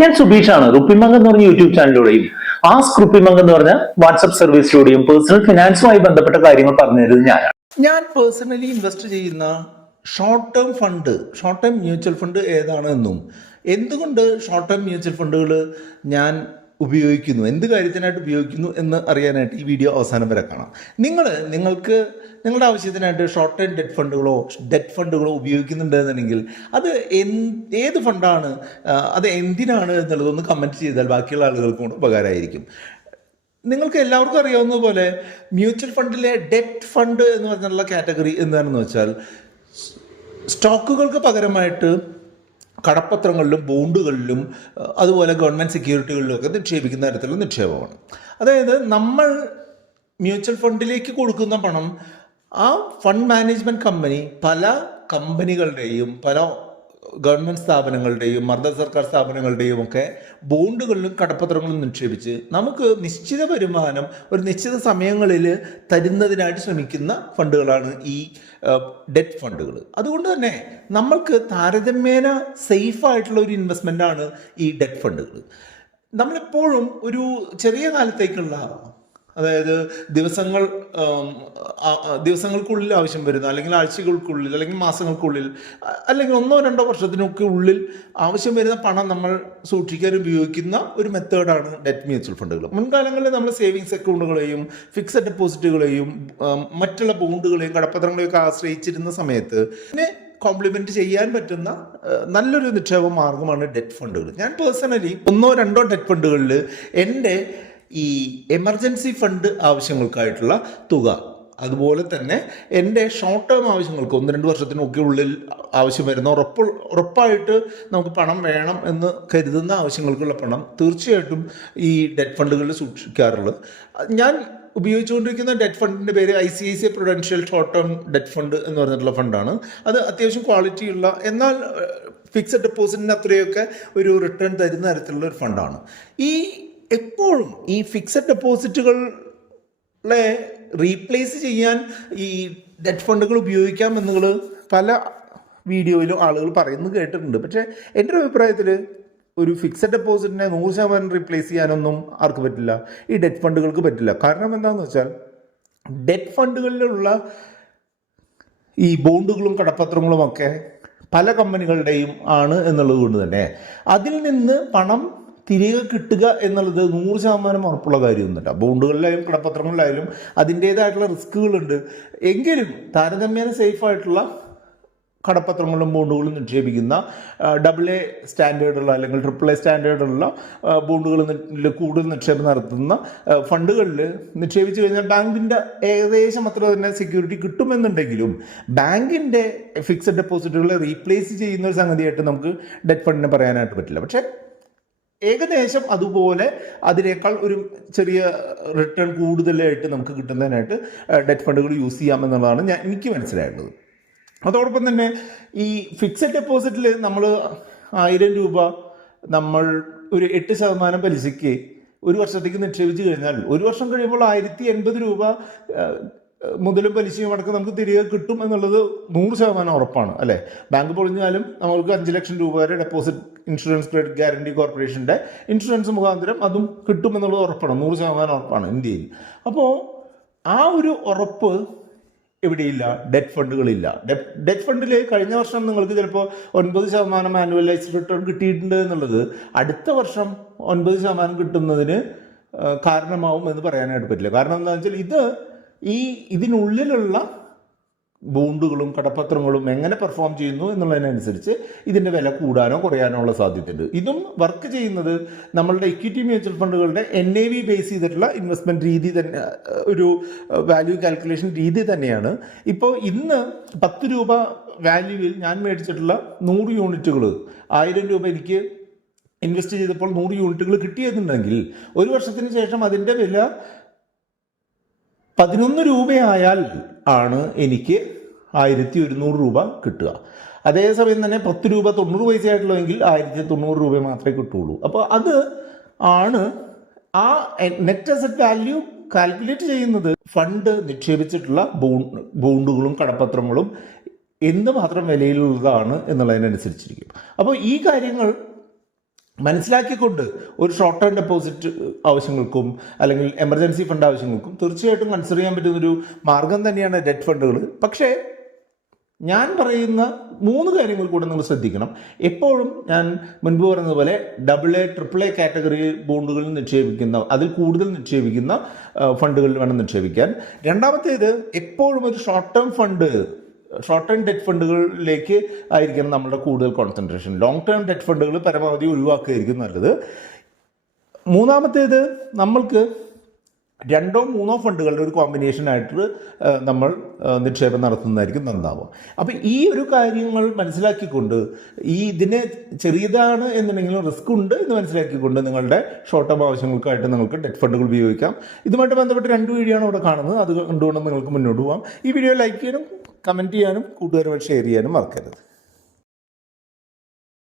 ഞാൻ സുബീഷാണ്. റുപ്പിമംഗ് എന്ന് പറഞ്ഞ യൂട്യൂബ് ചാനലിലൂടെയും ആസ്ക് റുപ്പിമംഗ് എന്ന് പറഞ്ഞ വാട്സ്ആപ്പ് സർവീസിലൂടെയും പേഴ്സണൽ ഫിനാൻസുമായി ബന്ധപ്പെട്ട കാര്യങ്ങൾ പറഞ്ഞു തരുന്നത് ഞാനാണ്. ഞാൻ പേഴ്സണലി ഇൻവെസ്റ്റ് ചെയ്യുന്ന ഷോർട്ട് ടേം മ്യൂച്വൽ ഫണ്ട് ഏതാണെന്നും എന്തുകൊണ്ട് ഷോർട്ട് ടേം മ്യൂച്വൽ ഫണ്ടുകൾ ഞാൻ ഉപയോഗിക്കുന്നു, എന്ത് കാര്യത്തിനായിട്ട് ഉപയോഗിക്കുന്നു എന്ന് അറിയാനായിട്ട് ഈ വീഡിയോ അവസാനം വരെ കാണാം. നിങ്ങൾക്ക് നിങ്ങളുടെ ആവശ്യത്തിനായിട്ട് ഷോർട്ട് ടൈം ഡെറ്റ് ഫണ്ടുകളോ ഉപയോഗിക്കുന്നുണ്ടെന്നുണ്ടെങ്കിൽ അത് ഏത് ഫണ്ടാണ്, അത് എന്തിനാണ് എന്നുള്ളതൊന്ന് കമൻറ്റ് ചെയ്താൽ ബാക്കിയുള്ള ആളുകൾക്കും കൂടെ ഉപകാരമായിരിക്കും. നിങ്ങൾക്ക് എല്ലാവർക്കും അറിയാവുന്ന പോലെ മ്യൂച്വൽ ഫണ്ടിലെ ഡെറ്റ് ഫണ്ട് എന്ന് പറഞ്ഞുള്ള കാറ്റഗറി എന്താണെന്ന് വെച്ചാൽ സ്റ്റോക്കുകൾക്ക് പകരമായിട്ട് കടപ്പത്രങ്ങളിലും ബോണ്ടുകളിലും അതുപോലെ ഗവൺമെൻറ് സെക്യൂരിറ്റികളിലും ഒക്കെ നിക്ഷേപിക്കുന്ന തരത്തിലുള്ള നിക്ഷേപമാണ്. അതായത് നമ്മൾ മ്യൂച്വൽ ഫണ്ടിലേക്ക് കൊടുക്കുന്ന പണം ആ ഫണ്ട് മാനേജ്മെൻറ്റ് കമ്പനി പല കമ്പനികളുടെയും പല ഗവൺമെൻറ് സ്ഥാപനങ്ങളുടെയും അർദ്ധ സർക്കാർ സ്ഥാപനങ്ങളുടെയും ഒക്കെ ബോണ്ടുകളിലും കടപ്പത്രങ്ങളിലും നിക്ഷേപിച്ച് നമുക്ക് നിശ്ചിത വരുമാനം ഒരു നിശ്ചിത സമയങ്ങളിൽ തരുന്നതിനായിട്ട് ശ്രമിക്കുന്ന ഫണ്ടുകളാണ് ഈ ഡെറ്റ് ഫണ്ടുകൾ. അതുകൊണ്ട് തന്നെ നമ്മൾക്ക് താരതമ്യേന സേഫായിട്ടുള്ള ഒരു ഇൻവെസ്റ്റ്മെൻ്റാണ് ഈ ഡെറ്റ് ഫണ്ടുകൾ. നമ്മളെപ്പോഴും ഒരു ചെറിയ കാലത്തേക്കുള്ള, അതായത് ദിവസങ്ങൾക്കുള്ളിൽ ആവശ്യം വരുന്ന, അല്ലെങ്കിൽ ആഴ്ചകൾക്കുള്ളിൽ, അല്ലെങ്കിൽ മാസങ്ങൾക്കുള്ളിൽ, അല്ലെങ്കിൽ 1-2 വർഷത്തിനൊക്കെ ഉള്ളിൽ ആവശ്യം വരുന്ന പണം നമ്മൾ സൂക്ഷിക്കാൻ ഉപയോഗിക്കുന്ന ഒരു മെത്തേഡാണ് ഡെറ്റ് മ്യൂച്വൽ ഫണ്ടുകൾ. മുൻകാലങ്ങളിൽ നമ്മൾ സേവിങ്സ് അക്കൗണ്ടുകളെയും ഫിക്സഡ് ഡെപ്പോസിറ്റുകളെയും മറ്റുള്ള ബോണ്ടുകളെയും കടപ്പത്രങ്ങളെയും ഒക്കെ ആശ്രയിച്ചിരുന്ന സമയത്ത് ഇതിനെ കോംപ്ലിമെന്റ് ചെയ്യാൻ പറ്റുന്ന നല്ലൊരു നിക്ഷേപ മാർഗമാണ് ഡെറ്റ് ഫണ്ടുകൾ. ഞാൻ പേഴ്സണലി 1-2 ഡെറ്റ് ഫണ്ടുകളിൽ എൻ്റെ ഈ എമർജൻസി ഫണ്ട് ആവശ്യങ്ങൾക്കായിട്ടുള്ള തുക, അതുപോലെ തന്നെ എൻ്റെ ഷോർട്ട് ടേം ആവശ്യങ്ങൾക്ക് 1-2 വർഷത്തിനൊക്കെ ഉള്ളിൽ ആവശ്യം വരുന്ന ഉറപ്പായിട്ട് നമുക്ക് പണം വേണം എന്ന് കരുതുന്ന ആവശ്യങ്ങൾക്കുള്ള പണം തീർച്ചയായിട്ടും ഈ ഡെറ്റ് ഫണ്ടുകളിൽ സൂക്ഷിക്കാറുള്ളത്. ഞാൻ ഉപയോഗിച്ചുകൊണ്ടിരിക്കുന്ന ഡെറ്റ് ഫണ്ടിൻ്റെ പേര് ICICI Prudential short term debt fund എന്ന് പറഞ്ഞിട്ടുള്ള ഫണ്ടാണ്. അത് അത്യാവശ്യം ക്വാളിറ്റിയുള്ള, എന്നാൽ ഫിക്സഡ് ഡെപ്പോസിറ്റിന് അത്രയൊക്കെ ഒരു റിട്ടേൺ തരുന്ന തരത്തിലുള്ള ഒരു ഫണ്ടാണ്. എപ്പോഴും ഈ ഫിക്സഡ് ഡെപ്പോസിറ്റുകളെ റീപ്ലേസ് ചെയ്യാൻ ഈ ഡെറ്റ് ഫണ്ടുകൾ ഉപയോഗിക്കാം എന്നുള്ളത് പല വീഡിയോയിലും ആളുകൾ പറയുന്നത് കേട്ടിട്ടുണ്ട്. പക്ഷേ എൻ്റെ ഒരു അഭിപ്രായത്തിൽ ഒരു ഫിക്സഡ് ഡെപ്പോസിറ്റിനെ 100% റീപ്ലേസ് ചെയ്യാനൊന്നും ആർക്ക് പറ്റില്ല, ഈ ഡെറ്റ് ഫണ്ടുകൾക്ക് പറ്റില്ല. കാരണം എന്താണെന്ന് വെച്ചാൽ ഡെറ്റ് ഫണ്ടുകളിലുള്ള ഈ ബോണ്ടുകളും കടപ്പത്രങ്ങളും ഒക്കെ പല കമ്പനികളുടെയും ആണ് എന്നുള്ളത് കൊണ്ട് തന്നെ അതിൽ നിന്ന് പണം തിരികെ കിട്ടുക എന്നുള്ളത് 100% ഉറപ്പുള്ള കാര്യമൊന്നുമില്ല. ബോണ്ടുകളിലായാലും കടപ്പത്രങ്ങളിലായാലും അതിൻ്റേതായിട്ടുള്ള റിസ്കുകളുണ്ട്. എങ്കിലും താരതമ്യേന സേഫായിട്ടുള്ള കടപ്പത്രങ്ങളും ബോണ്ടുകളും നിക്ഷേപിക്കുന്ന AA സ്റ്റാൻഡേർഡുള്ള അല്ലെങ്കിൽ AAA സ്റ്റാൻഡേർഡുള്ള ബോണ്ടുകളിൽ കൂടുതൽ നിക്ഷേപം നടത്തുന്ന ഫണ്ടുകളിൽ നിക്ഷേപിച്ചു കഴിഞ്ഞാൽ ബാങ്കിൻ്റെ ഏകദേശം അത്ര തന്നെ സെക്യൂരിറ്റി കിട്ടുമെന്നുണ്ടെങ്കിലും ബാങ്കിൻ്റെ ഫിക്സഡ് ഡെപ്പോസിറ്റുകളെ റീപ്ലേസ് ചെയ്യുന്ന ഒരു സംഗതിയായിട്ട് നമുക്ക് ഡെറ്റ് ഫണ്ടിനെ പറയാനായിട്ട് പറ്റില്ല. പക്ഷേ ഏകദേശം അതുപോലെ അതിനേക്കാൾ ഒരു ചെറിയ റിട്ടേൺ കൂടുതലായിട്ട് നമുക്ക് കിട്ടുന്നതിനായിട്ട് ഡെറ്റ് ഫണ്ടുകൾ യൂസ് ചെയ്യാമെന്നുള്ളതാണ് എനിക്ക് മനസ്സിലായിട്ടുള്ളത്. അതോടൊപ്പം തന്നെ ഈ ഫിക്സഡ് ഡെപ്പോസിറ്റിൽ നമ്മൾ 1000 രൂപ നമ്മൾ ഒരു 8% പലിശയ്ക്ക് ഒരു വർഷത്തേക്ക് നിക്ഷേപിച്ച് കഴിഞ്ഞാൽ ഒരു വർഷം കഴിയുമ്പോൾ 1080 രൂപ മുതലും പലിശയും അടക്കം നമുക്ക് തിരികെ കിട്ടും എന്നുള്ളത് 100% ഉറപ്പാണ്, അല്ലേ? ബാങ്ക് പൊളിഞ്ഞാലും നമുക്ക് 5 ലക്ഷം രൂപ വരെ ഡെപ്പോസിറ്റ് ഇൻഷുറൻസ് ക്രെഡിറ്റ് ഗ്യാരണ്ടി കോർപ്പറേഷൻ്റെ ഇൻഷുറൻസ് മുഖാന്തരം അതും കിട്ടുമെന്നുള്ളത് ഉറപ്പാണ്, 100% ഉറപ്പാണ് ഇന്ത്യയിൽ. അപ്പോൾ ആ ഒരു ഉറപ്പ് എവിടെയില്ല, ഡെറ്റ് ഫണ്ടുകളില്ല. ഡെറ്റ് ഫണ്ടിൽ കഴിഞ്ഞ വർഷം നിങ്ങൾക്ക് ചിലപ്പോൾ 9% ആനുവലൈസ്ഡ് റിട്ടേൺ കിട്ടിയിട്ടുണ്ട് എന്നുള്ളത് അടുത്ത വർഷം 9% കിട്ടുന്നതിന് കാരണമാവും എന്ന് പറയാനായിട്ട് പറ്റില്ല. കാരണം എന്താണെന്ന് വെച്ചാൽ ഇതിനുള്ളിലുള്ള ബോണ്ടുകളും കടപ്പത്രങ്ങളും എങ്ങനെ പെർഫോം ചെയ്യുന്നു എന്നുള്ളതിനനുസരിച്ച് ഇതിൻ്റെ വില കൂടാനോ കുറയാനോ ഉള്ള സാധ്യതയുണ്ട്. ഇതും വർക്ക് ചെയ്യുന്നത് നമ്മളുടെ ഇക്വിറ്റി മ്യൂച്വൽ ഫണ്ടുകളുടെ NAV ബേസ് ചെയ്തിട്ടുള്ള ഇൻവെസ്റ്റ്മെൻറ്റ് രീതി തന്നെ, ഒരു വാല്യൂ കാൽക്കുലേഷൻ രീതി തന്നെയാണ്. ഇപ്പോൾ ഇന്ന് 10 രൂപ വാല്യൂവിൽ ഞാൻ മേടിച്ചിട്ടുള്ള 100 യൂണിറ്റുകൾ 1000 രൂപ എനിക്ക് ഇൻവെസ്റ്റ് ചെയ്തപ്പോൾ 100 യൂണിറ്റുകൾ കിട്ടിയെന്നുണ്ടെങ്കിൽ ഒരു വർഷത്തിന് ശേഷം അതിൻ്റെ വില 11 രൂപയായാൽ ആണ് എനിക്ക് 1100 രൂപ കിട്ടുക. അതേസമയം തന്നെ 10 രൂപ 90 പൈസ ആയിട്ടുള്ളതെങ്കിൽ 1090 രൂപ മാത്രമേ കിട്ടുള്ളൂ. അപ്പോൾ അത് ആണ് ആ നെറ്റ് അസറ്റ് വാല്യൂ കാൽക്കുലേറ്റ് ചെയ്യുന്നത് ഫണ്ട് നിക്ഷേപിച്ചിട്ടുള്ള ബോണ്ടുകളും കടപ്പത്രങ്ങളും എന്തുമാത്രം വിലയിലുള്ളതാണ് എന്നുള്ളതിനനുസരിച്ചിരിക്കും. അപ്പോൾ ഈ കാര്യങ്ങൾ മനസ്സിലാക്കിക്കൊണ്ട് ഒരു ഷോർട്ട് ടേം ഡെപ്പോസിറ്റ് ആവശ്യങ്ങൾക്കും അല്ലെങ്കിൽ എമർജൻസി ഫണ്ട് ആവശ്യങ്ങൾക്കും തീർച്ചയായിട്ടും കൺസിഡർ ചെയ്യാൻ പറ്റുന്നൊരു മാർഗം തന്നെയാണ് ഡെറ്റ് ഫണ്ടുകൾ. പക്ഷേ ഞാൻ പറയുന്ന 3 കാര്യങ്ങൾ കൂടെ നിങ്ങൾ ശ്രദ്ധിക്കണം. എപ്പോഴും ഞാൻ മുൻപ് പറഞ്ഞതുപോലെ AA, AAA കാറ്റഗറി ബോണ്ടുകളിൽ നിക്ഷേപിക്കുന്ന, അതിൽ കൂടുതൽ നിക്ഷേപിക്കുന്ന ഫണ്ടുകളിൽ വേണം നിക്ഷേപിക്കാൻ. രണ്ടാമത്തേത്, എപ്പോഴും ഒരു ഷോർട്ട് ടേം ഡെറ്റ് ഫണ്ടുകളിലേക്ക് ആയിരിക്കണം നമ്മുടെ കൂടുതൽ കോൺസെൻട്രേഷൻ. ലോങ് ടേം ഡെറ്റ് ഫണ്ടുകൾ പരമാവധി ഒഴിവാക്കുകയായിരിക്കും നല്ലത്. മൂന്നാമത്തേത്, നമ്മൾക്ക് 2 or 3 ഫണ്ടുകളുടെ ഒരു കോമ്പിനേഷൻ ആയിട്ട് നമ്മൾ നിക്ഷേപം നടത്തുന്നതായിരിക്കും നന്നാവും. അപ്പം ഈ ഒരു കാര്യങ്ങൾ മനസ്സിലാക്കിക്കൊണ്ട്, ഇതിനെ ചെറിയതാണ് എന്നുണ്ടെങ്കിലും റിസ്ക് ഉണ്ട് എന്ന് മനസ്സിലാക്കിക്കൊണ്ട് നിങ്ങളുടെ ഷോർട്ട് ടേം ആവശ്യങ്ങൾക്കായിട്ട് നിങ്ങൾക്ക് ഡെറ്റ് ഫണ്ടുകൾ ഉപയോഗിക്കാം. ഇതുമായിട്ട് ബന്ധപ്പെട്ട് 2 വീഡിയോ ആണ് ഇവിടെ കാണുന്നത്. അത് കണ്ടുകൊണ്ട് നിങ്ങൾക്ക് മുന്നോട്ട് പോകാം. ഈ വീഡിയോ ലൈക്ക് ചെയ്യാനും കമൻറ്റ് ചെയ്യാനും കൂട്ടുകാരുമായി ഷെയർ ചെയ്യാനും മറക്കരുത്.